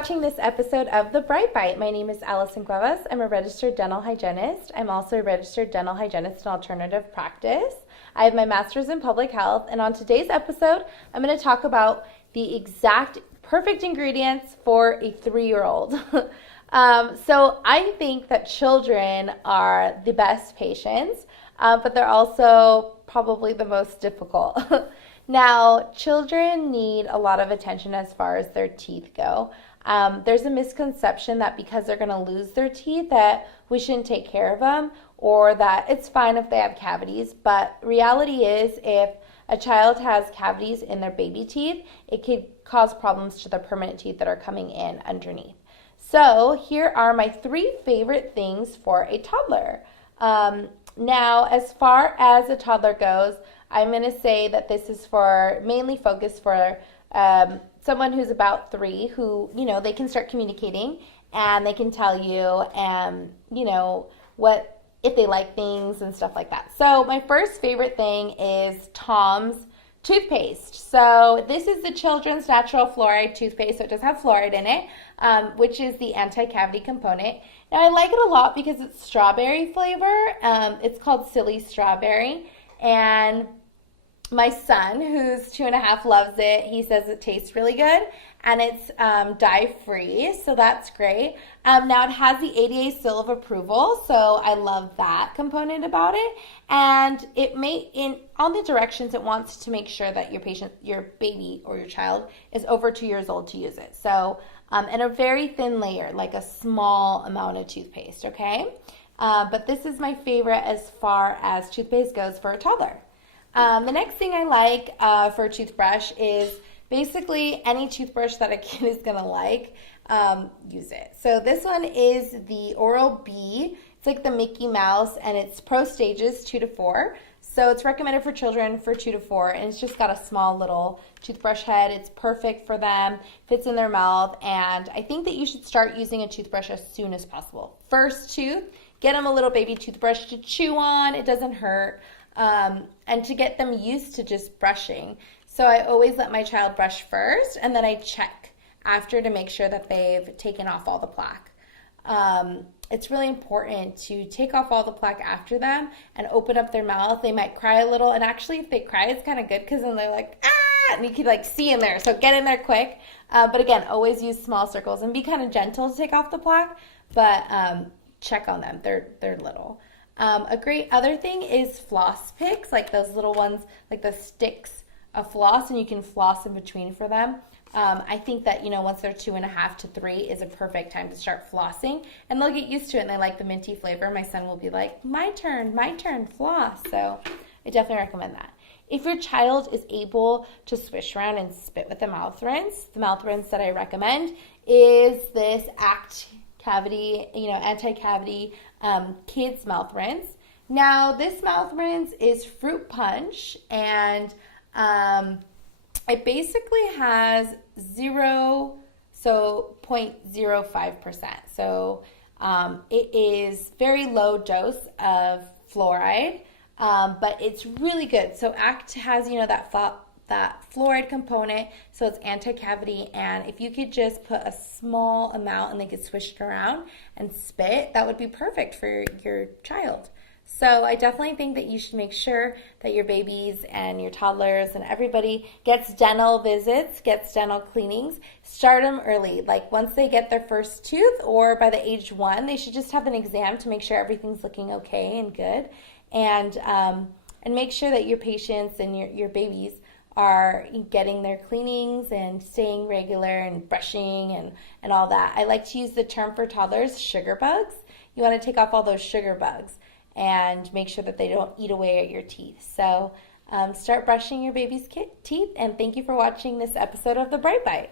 watching this episode of The Bright Bite. My name is Allison CUEVAS. I'm a registered dental hygienist. I'm also a registered dental hygienist in alternative practice. I have my master's in public health, and on today's episode, I'm going to talk about the exact perfect ingredients for a 3-year-old. So I think that children are the best patients, but they're also probably the most difficult. Now, children need a lot of attention as far as their teeth go. There's a misconception that because they're going to lose their teeth that we shouldn't take care of them, or that it's fine if they have cavities. But reality is, if a child has cavities in their baby teeth, it could cause problems to the permanent teeth that are coming in underneath. So here are my 3 favorite things for a toddler. Now, as far as a toddler goes, I'm going to say that this is mainly focused for someone who's about 3, who, they can start communicating and they can tell you, what if they like things and stuff like that. So my first favorite thing is Tom's toothpaste. So this is the children's natural fluoride toothpaste, so it does have fluoride in it, which is the anti-cavity component. Now, I like it a lot because it's strawberry flavor. It's called Silly Strawberry, and my son, who's 2.5, loves it. He says it tastes really good, and it's dye-free, so that's great. Now, it has the ADA seal of approval, so I love that component about it. And in all the directions, it wants to make sure that your baby or your child is over 2 years old to use it. So, and a very thin layer, like a small amount of toothpaste, okay? But this is my favorite as far as toothpaste goes for a toddler. The next thing I like for a toothbrush is basically any toothbrush that a kid is going to like, use it. So this one is the Oral-B. It's like the Mickey Mouse, and it's Pro Stages 2 to 4. So it's recommended for children for 2 to 4, and it's just got a small little toothbrush head. It's perfect for them, fits in their mouth, and I think that you should start using a toothbrush as soon as possible. First tooth, get them a little baby toothbrush to chew on. It doesn't hurt. And to get them used to just brushing. So I always let my child brush first, and then I check after to make sure that they've taken off all the plaque. It's really important to take off all the plaque after them and open up their mouth. They might cry a little, and actually if they cry, it's kind of good because then they're like, ah, and you can see in there. So get in there quick. But again, always use small circles and be kind of gentle to take off the plaque, but check on them. They're little. A great other thing is floss picks, like those little ones, like the sticks of floss, and you can floss in between for them. I think that, once they're 2.5 to 3 is a perfect time to start flossing, and they'll get used to it, and they like the minty flavor. My son will be like, my turn, floss. So I definitely recommend that. If your child is able to swish around and spit with the mouth rinse that I recommend is this anti-cavity kids mouth rinse. Now, this mouth rinse is fruit punch, and it basically has 0.05%. So it is very low dose of fluoride, but it's really good. So ACT has, that fluoride component, so it's anti-cavity, and if you could just put a small amount and they could swish it around and spit, that would be perfect for your child. So I definitely think that you should make sure that your babies and your toddlers and everybody gets dental visits, gets dental cleanings. Start them early, like once they get their first tooth, or by the age 1, they should just have an exam to make sure everything's looking okay and good, and make sure that your patients and your babies are getting their cleanings and staying regular and brushing and all that. I like to use the term for toddlers, sugar bugs. You want to take off all those sugar bugs and make sure that they don't eat away at your teeth. So start brushing your baby's teeth, and thank you for watching this episode of The Bright Bite.